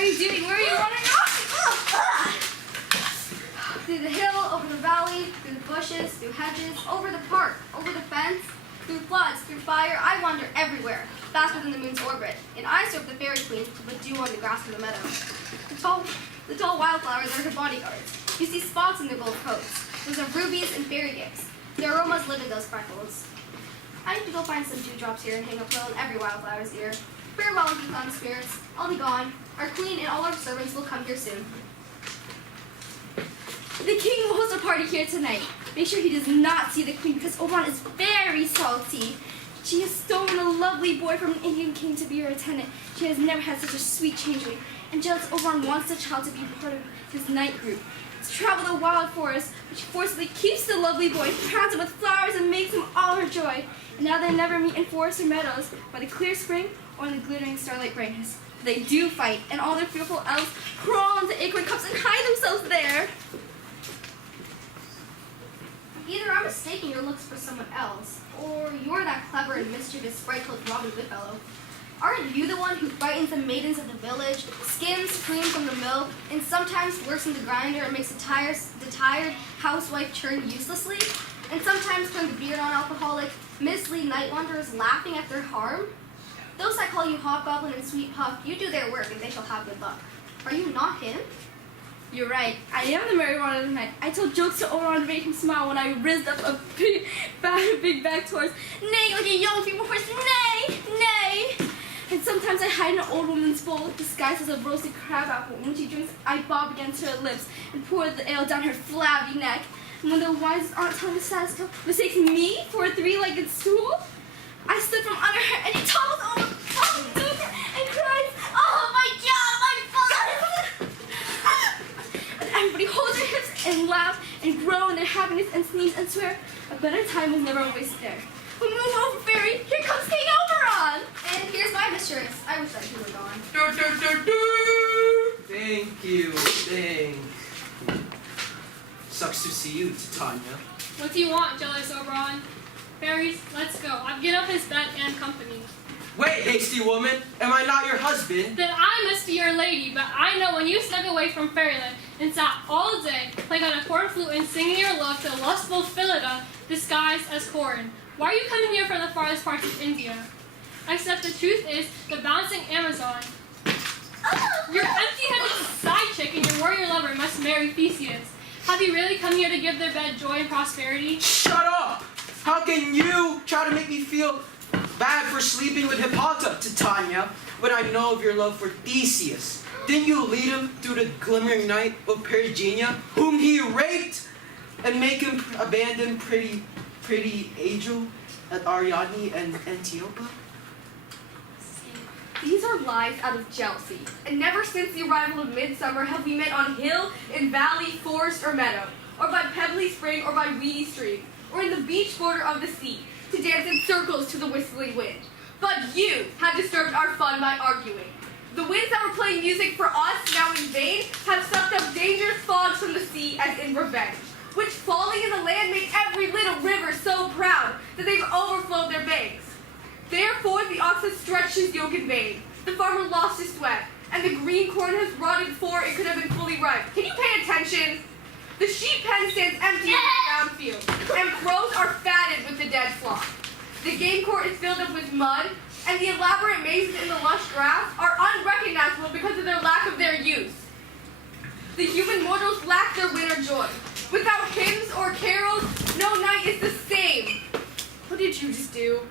are you doing? Where are you running off? Through the hill, over the valley, through the bushes, through hedges, over the park, over the fence, through floods, through fire, I wander everywhere, faster than the moon's orbit, and I serve the fairy queen to put dew on the grass of the meadow. The tall wildflowers are her bodyguards. You see spots in their gold coats. Those are rubies and fairy gifts. Their aromas live in those freckles. I need to go find some dewdrops here and hang a pearl in every wildflower's ear. Farewell, you clown spirits. I'll be gone. Our queen and all our servants will come here soon. The king will host a party here tonight. Make sure he does not see the queen because Oberon is very salty. She has stolen a lovely boy from an Indian king to be her attendant. She has never had such a sweet changeling. And jealous Oberon wants the child to be part of his night group. To travel the wild forest, which forcibly keeps the lovely boy, crowns him with flowers and makes him all her joy. And now they never meet in forests or meadows, by the clear spring or in the glittering starlight brightness. They do fight, and all their fearful elves crawl into acorn cups and hide themselves there. Either I'm mistaking your looks for someone else, or you're that clever and mischievous sprite-called Robin Goodfellow. Aren't you the one who frightens the maidens of the village, skims cream from the mill, and sometimes works in the grinder and makes the tired housewife churn uselessly? And sometimes turn the beard on alcoholic, mislead night wanderers laughing at their harm? Those that call you Hobgoblin and Sweet Puff, you do their work and they shall have good luck. Are you not him? You're right. I am the merry one of the night. I told jokes to Oberon to make him smile when I rizzed up a big back horse. Nay, like a young feeble horse. Nay, nay. And sometimes I hide in an old woman's bowl, disguised as a roasted crab apple. When she drinks, I bob against her lips and pour the ale down her flabby neck. And when the wisest Aunt Thomas Sasko mistakes me for a three-legged stool, I slip from under her and he topples over and cries, "Oh my God, my father!" And everybody holds their hips and laugh and groan in their happiness and sneeze and swear a better time was never wasted there. But move over, fairy! Here comes King Oberon! And here's my mistress. I wish that you were gone. Thank you. Sucks to see you, Titania. What do you want, jealous Oberon? Fairies, let's go. I've given up his bed and company. Wait, hasty woman. Am I not your husband? Then I must be your lady, but I know when you snuck away from fairyland and sat all day playing on a corn flute and singing your love to lustful Phillida disguised as Corin. Why are you coming here from the farthest parts of India? Except the truth is, the bouncing Amazon. Your empty-headed side chick and your warrior lover must marry Theseus. Have you really come here to give their bed joy and prosperity? Shut up! How can you try to make me feel bad for sleeping with Hippolyta, Titania, when I know of your love for Theseus? Didn't you lead him through the glimmering night of Perigenia, whom he raped, and make him abandon pretty Angel at Ariadne and Antiope? These are lies out of jealousy, and never since the arrival of midsummer have we met on hill, in valley, forest, or meadow, or by pebbly spring or by weedy stream, or in the beach border of the sea, to dance in circles to the whistling wind. But you have disturbed our fun by arguing. The winds that were playing music for us, now in vain, have sucked up dangerous fogs from the sea as in revenge, which falling in the land make every little river so proud that they've overflowed their banks. Therefore the ox has stretched his yoke in vain, the farmer lost his sweat, and the green corn has rotted before it could have been fully ripe. Can you pay attention? The sheep pen stands empty in the brown field, and crows are fatted with the dead flock. The game court is filled up with mud, and the elaborate mazes in the lush grass are unrecognizable because of their lack of their use. The human mortals lack their winter joy. Without hymns or carols, no night is the same. What did you just do?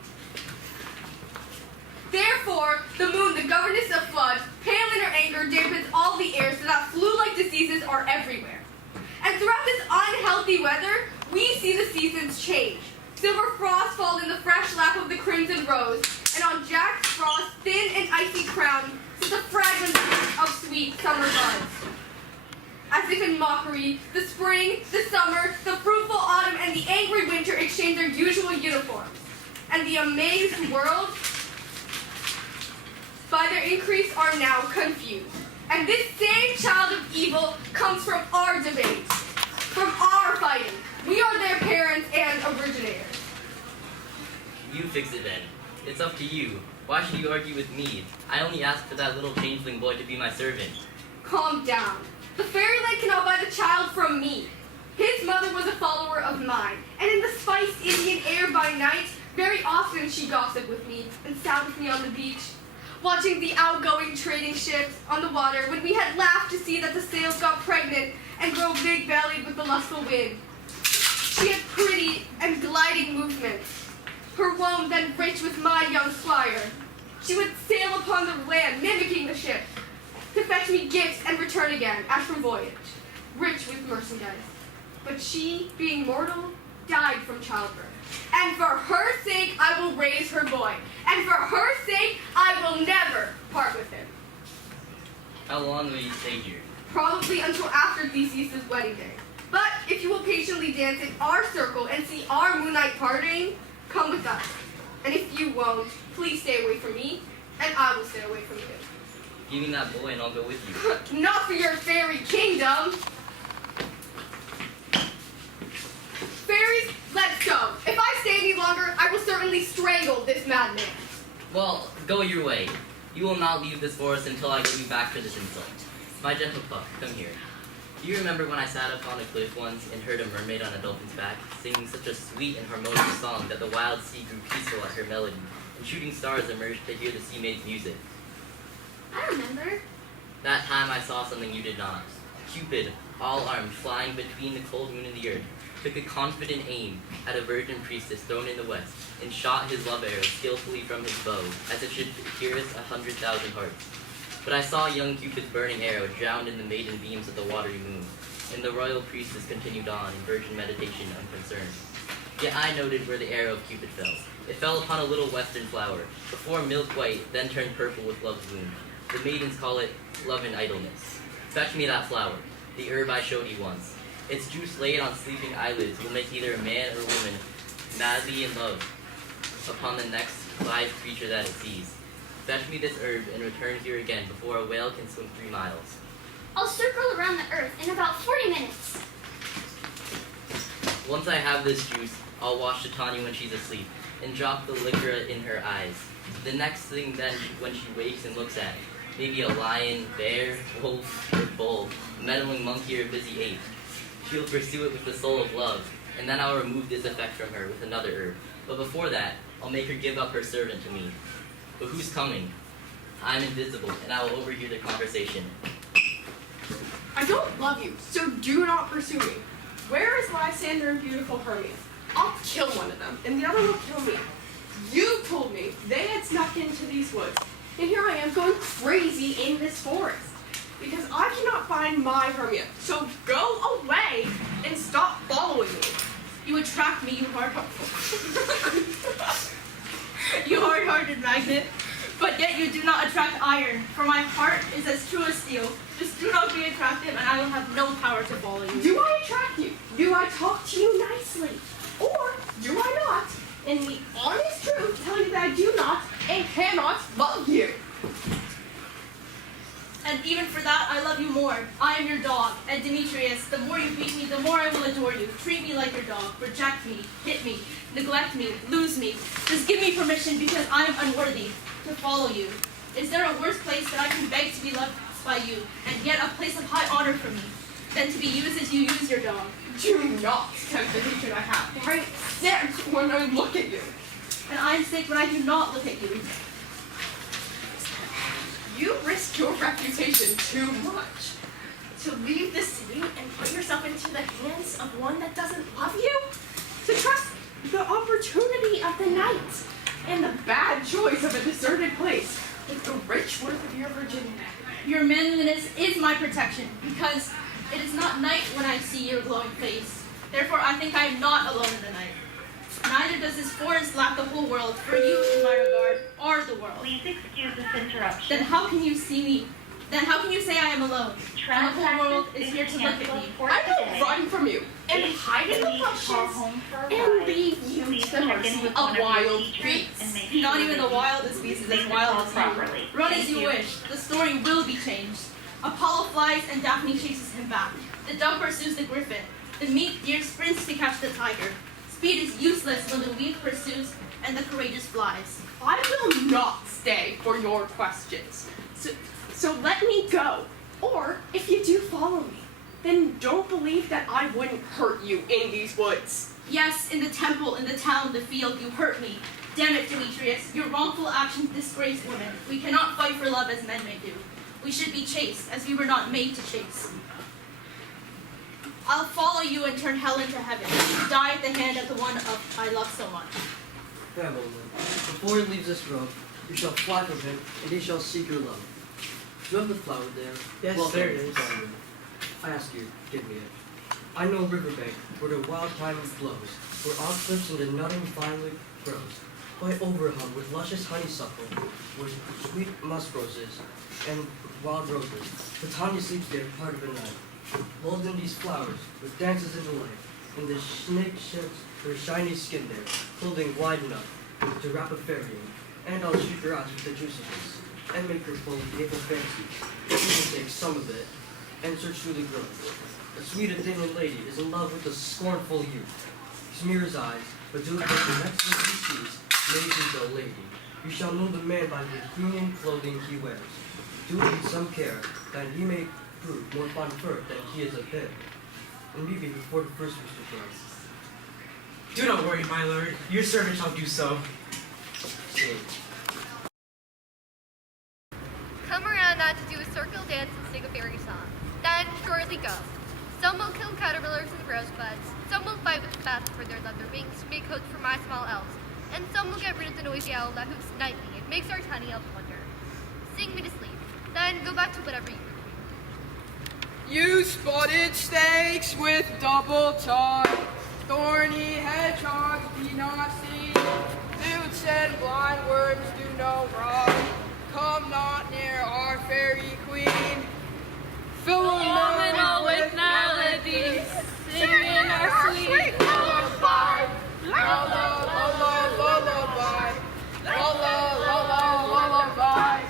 Therefore, the moon, the governess of floods, pale in her anger, dampens all the air so that flu-like diseases are everywhere. And throughout this unhealthy weather, we see the seasons change. Silver frosts fall in the fresh lap of the crimson rose, and on Jack's frost, thin and icy crown, sit the fragments of sweet summer buds. As if in mockery, the spring, the summer, the fruitful autumn, and the angry winter exchange their usual uniforms. And the amazed world, by their increase, are now confused. And this same child of evil comes from our debates, from our fighting. We are their parents and originators. You fix it then. It's up to you. Why should you argue with me? I only asked for that little changeling boy to be my servant. Calm down. The fairyland cannot buy the child from me. His mother was a follower of mine, and in the spiced Indian air by night, very often she gossiped with me and sat with me on the beach, watching the outgoing trading ships on the water when we had laughed to see that the sails got pregnant and grow big-bellied with the lustful wind. She had pretty and gliding movements, her womb then rich with my young squire. She would sail upon the land, mimicking the ship, to fetch me gifts and return again, as from voyage, rich with merchandise. But she, being mortal, died from childbirth. And for her sake, I will raise her boy. And for her sake, I will never part with him. How long will you stay here? Probably until after Theseus' wedding day. But if you will patiently dance in our circle and see our moonlight parting, come with us. And if you won't, please stay away from me, and I will stay away from you. Give me that boy and I'll go with you. Not for your fairy kingdom. Fairies, let's go. If I stay any longer, I will certainly strangle this madman. Well, go your way. You will not leave this forest until I give you back for this insult. My gentle pup, come here. Do you remember when I sat upon a cliff once and heard a mermaid on a dolphin's back, singing such a sweet and harmonious song that the wild sea grew peaceful at her melody, and shooting stars emerged to hear the sea maid's music? I remember. That time I saw something you did not. Cupid, all armed, flying between the cold moon and the earth, took a confident aim at a virgin priestess thrown in the west, and shot his love arrow skillfully from his bow, as if it should pierce 100,000 hearts. But I saw young Cupid's burning arrow drowned in the maiden beams of the watery moon, and the royal priestess continued on in virgin meditation unconcerned. Yet I noted where the arrow of Cupid fell. It fell upon a little western flower, before milk white, then turned purple with love's wound. The maidens call it love and idleness. Fetch me that flower, the herb I showed you once. Its juice laid on sleeping eyelids will make either a man or woman madly in love upon the next live creature that it sees. Fetch me this herb and return here again before a whale can swim 3 miles. I'll circle around the earth in about 40 minutes. Once I have this juice, I'll wash Titania when she's asleep and drop the liquor in her eyes. The next thing then, when she wakes and looks at, maybe a lion, bear, wolf, or bull, a meddling monkey or busy ape. She'll pursue it with the soul of love, and then I'll remove this effect from her with another herb. But before that, I'll make her give up her servant to me. But who's coming? I'm invisible, and I will overhear the conversation. I don't love you, so do not pursue me. Where is Lysander and beautiful Hermia? I'll kill one of them, and the other will kill me. You told me they had snuck into these woods, and here I am going crazy in this forest. Because I cannot find my Hermia, so go away and stop following me. You attract me, you hard-hearted magnet, but yet you do not attract iron, for my heart is as true as steel. Just do not be attractive, and I will have no power to follow you. Do I attract you? Do I talk to you nicely? Or do I not, in the honest truth, tell you that I do not and cannot love you? And even for that, I love you more. I am your dog, and Demetrius, the more you beat me, the more I will adore you. Treat me like your dog, reject me, hit me, neglect me, lose me. Just give me permission because I am unworthy to follow you. Is there a worse place that I can beg to be loved by you, and yet a place of high honor for me, than to be used as you use your dog? Do not tempt the hatred I have, for I am sick when I look at you. And I am sick when I do not look at you. You risk your reputation too much. To leave the city and put yourself into the hands of one that doesn't love you? To trust the opportunity of the night and the bad choice of a deserted place with the rich worth of your virginity. Your manliness is my protection, because it is not night when I see your glowing face. Therefore, I think I am not alone in the night. Neither does this forest lack the whole world, for you, in my regard, are the world. Please excuse this interruption. Then how can you see me? Then how can you say I am alone? And the whole world is here to look at me. I will run from you and hide in the bushes and leave you to the mercy of wild beasts. Not even the wildest beast is as wild as properly. you. Run as you wish. The story will be changed. Apollo flies and Daphne chases him back. The dove pursues the griffin. The meek deer sprints to catch the tiger. Speed is useless when the weak pursues and the courageous flies. I will not stay for your questions. So let me go. Or if you do follow me, then don't believe that I wouldn't hurt you in these woods. Yes, in the temple, in the town, the field, you hurt me. Damn it, Demetrius, your wrongful actions disgrace women. We cannot fight for love as men may do. We should be chaste, as we were not made to chase. I'll follow you and turn hell into heaven, to die at the hand of the one I love so much. Farewell, then. Before he leaves this road, you shall fly from him, and he shall seek your love. You have the flower there. Yes, Well, there it is. I ask you, give me it. I know riverbank, where the wild thyme flows, where odd cliffs and the nutting violet grows, quite overhung with luscious honeysuckle, with sweet musk roses and wild roses. Titania sleeps there part of the night, lulled in these flowers, with dances in the light, and the snake sheds her shiny skin there, clothing wide enough to wrap a fairy in, and I'll shoot her eyes with the juice of this, and make her full of grateful fancies. She will take some of it, and search through the grove. A sweet Athenian lady is in love with a scornful youth. He smears eyes, but do it with the next look he sees, made him a lady. You shall know the man by the Athenian clothing he wears. Do it with some care, that he may prove more fond of her than he is of him. And maybe before the first rooster crows. Do not worry, my lord. Your servant shall do so. Say, Come around now to do a circle dance and sing a fairy song. Then shortly go. Some will kill caterpillars and rosebuds. Some will fight with the bats for their leather wings to make coats for my small elves. And some will get rid of the noisy owl that hoots nightly and makes our tiny elves wonder. Sing me to sleep. Then go back to whatever you were doing. You spotted snakes with double tongue, thorny hedgehogs be not seen, newts and blind worms do no wrong, come not near our fairy queen. Phenomenal with melodies, singing our sweet lullaby. Lullaby, lullaby,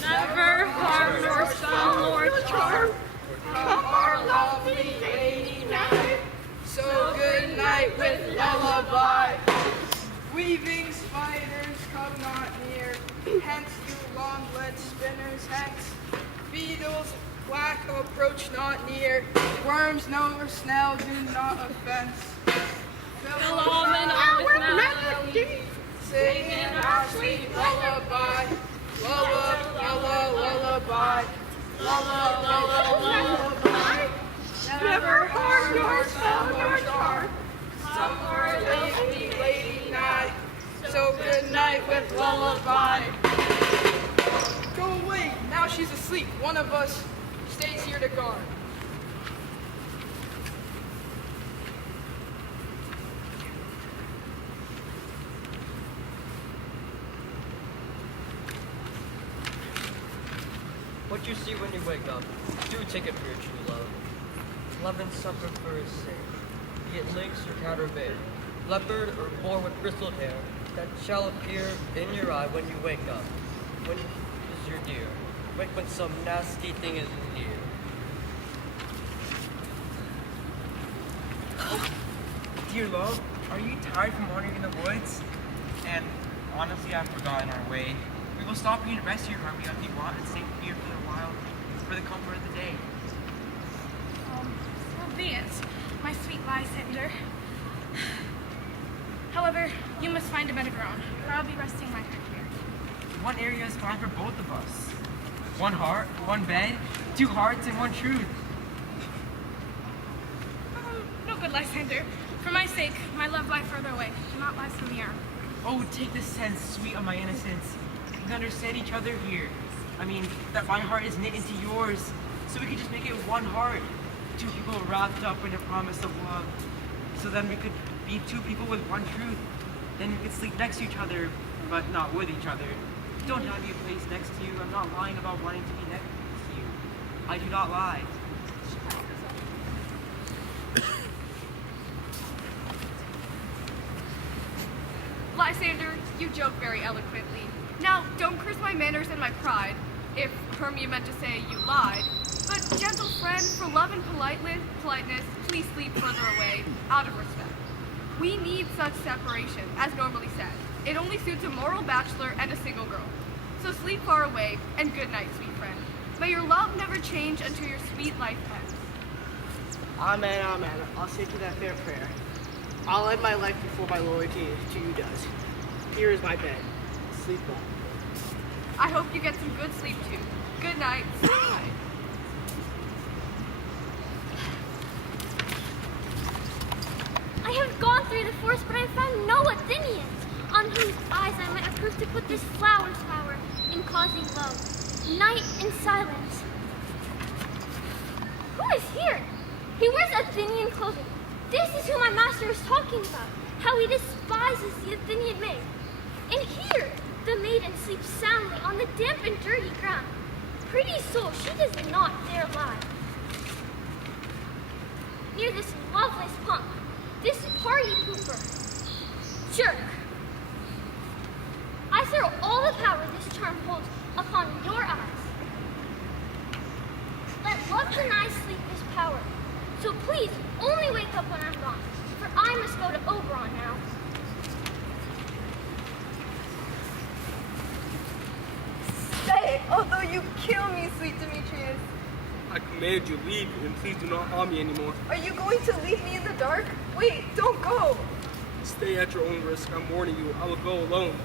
Never harm nor spell nor charm. come our lovely lady night. So good night with lullaby. Weaving spiders come not near, hence you long-legged spinners hence. Beetles black approach not near, worms nor snail do not offense. Phenomenal with melodies, Singing our sweet lullaby, lullaby, lullaby. Never harm nor spell nor charm. Somewhere lady night. So good night with lullaby. Go away. Now she's asleep. One of us stays here to guard. what you see when you wake up, do take it for your true love. Love and suffer for his sake, be it lynx or cat or bear, leopard or boar with bristled hair, that shall appear in your eye when you wake up. When is your dear? Wake when some nasty thing is near. Dear love, are you tired from wandering in the woods? And honestly, I've forgotten our way. We will stop here and rest here, Harvey, if you want, and stay here for a while for the comfort of the day. So be it, my sweet Lysander. However, you must find a better ground, for I'll be resting my head here. One area is fine for both of us. One heart, one bed, two hearts, and one truth. No good, Lysander. For my sake, my love lie further away, do not lie so near. Oh, take the sense, sweet of my innocence. We can understand each other here. I mean, that my heart is knit into yours, so we could just make it one heart. Two people wrapped up in a promise of love. So then we could be two people with one truth. Then we could sleep next to each other, but not with each other. Don't have you placed next to you. I'm not lying about wanting to be next to you. I do not lie. Lysander, you joke very eloquently. Now, don't curse my manners and my pride, if Hermia meant to say you lied. But, gentle friend, for love and politeness, please sleep further away, out of respect. We need such separation, as normally said. It only suits a moral bachelor and a single girl. So sleep far away, and good night, sweet friend. May your love never change until your sweet life ends. Amen, amen. I'll say to that fair prayer. I'll end my life before my loyalty to you does. Here is my bed. Sleep well. I hope you get some good sleep too. Good night, sweet night. I have gone through the forest, but I have found no Athenians, on whose eyes I might approve to put this flower's power in causing love. Night and silence. Who is here? He wears Athenian clothing. This is who my master is talking about, how he despises the Athenian maid. And here, the maiden sleeps soundly on the damp and dirty ground. Pretty soul, she does not dare lie. Near this loveless punk, this party pooper, jerk. I throw all the power this charm holds upon your eyes. Let love deny sleep this power. So please, only wake up when I'm gone, for I must go to Oberon now. Stay, although you kill me, sweet Demetrius. I command you, leave, and please do not harm me anymore. Are you going to leave me in the dark? Wait, don't go. Stay at your own risk. I'm warning you. I will go alone.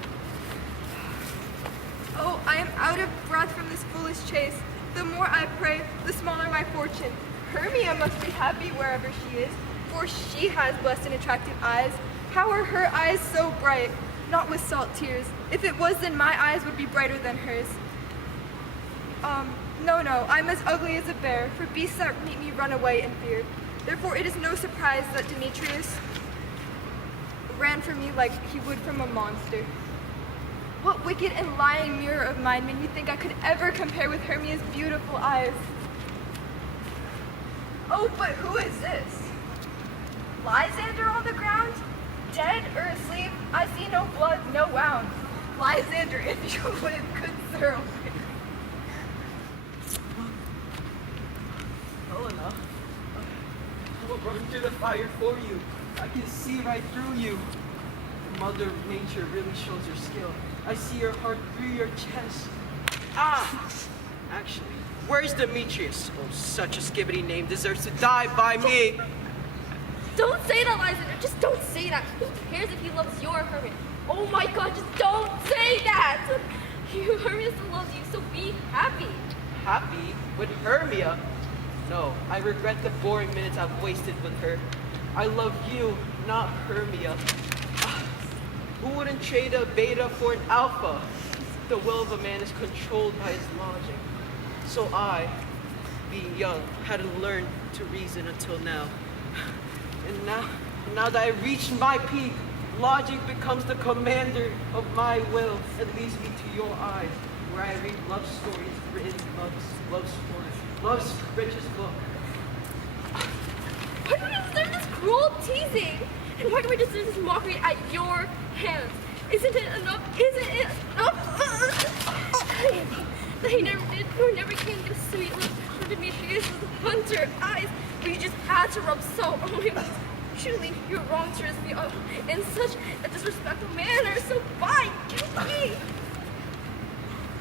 Oh, I am out of breath from this foolish chase. The more I pray, the smaller my fortune. Hermia must be happy wherever she is, for she has blessed and attractive eyes. How are her eyes so bright? Not with salt tears. If it was, then my eyes would be brighter than hers. No, I'm as ugly as a bear, for beasts that meet me run away in fear. Therefore, it is no surprise that Demetrius ran from me like he would from a monster. What wicked and lying mirror of mine made me think I could ever compare with Hermia's beautiful eyes? Oh, but who is this? Lysander on the ground? Dead or asleep? I see no blood, no wound. Lysander, if you live, good sir, obey. Helena, I will run through the fire for you. I can see right through you. Mother Nature really shows her skill. I see your heart through your chest. Ah! Actually, where's Demetrius? Oh, such a skibbity name deserves to die by me. Don't say that, Lysander. Just don't say that. Who cares if he loves your Hermia? Oh my God, just don't say that. Hermia still loves you, so be happy. Happy? With Hermia? No, I regret the boring minutes I've wasted with her. I love you, not Hermia. Who wouldn't trade a beta for an alpha? The will of a man is controlled by his logic. So I, being young, hadn't learned to reason until now. And now that I reached my peak, logic becomes the commander of my will and leads me to your eyes, where I read love stories written in love's richest book. Why do we deserve this cruel teasing? And why do we deserve this mockery at your hands? Isn't it enough? Isn't it enough? That he never did, nor never can get a sweet look from Demetrius' hunter eyes, but you just had to rub salt on my knees. Truly, your wrong turns me up in such a disrespectful manner, so bye, kill me!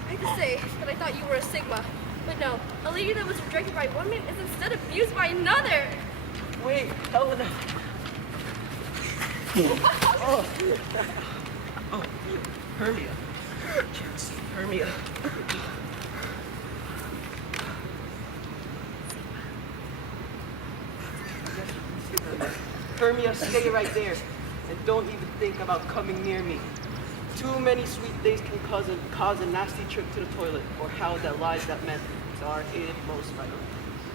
I had to say that I thought you were a Sigma, but no, a lady that was rejected by one man is instead abused by another! Wait, Helena. Oh, Hermia. Yes, Hermia. Hermia, stay right there, and don't even think about coming near me. Too many sweet things can cause a nasty trip to the toilet, or how that lies that meant are hated most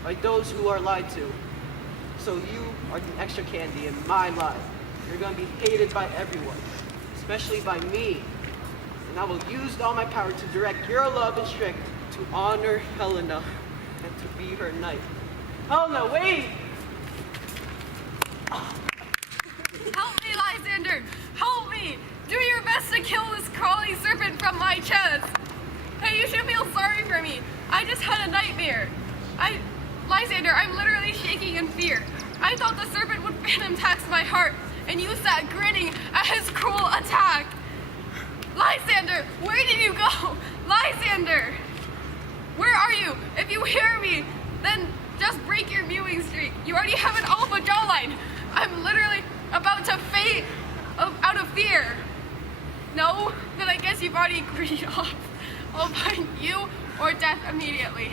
by those who are lied to. So you are the extra candy in my life. You're going to be hated by everyone, especially by me. And I will use all my power to direct your love and strength to honor Helena and to be her knight. Helena, wait! Help me, Lysander! Help me! Do your best to kill this crawling serpent from my chest! Hey, you should feel sorry for me. I just had a nightmare. Lysander, I'm literally shaking in fear. I thought the serpent would phantom tax my heart, and you sat grinning at his cruel attack. Lysander, where did you go? Lysander, where are you? If you hear me, then just break your mewing streak. You already have an alpha jawline. I'm literally about to faint out of fear. No? Then I guess you've already agreed off. I'll find you or death immediately.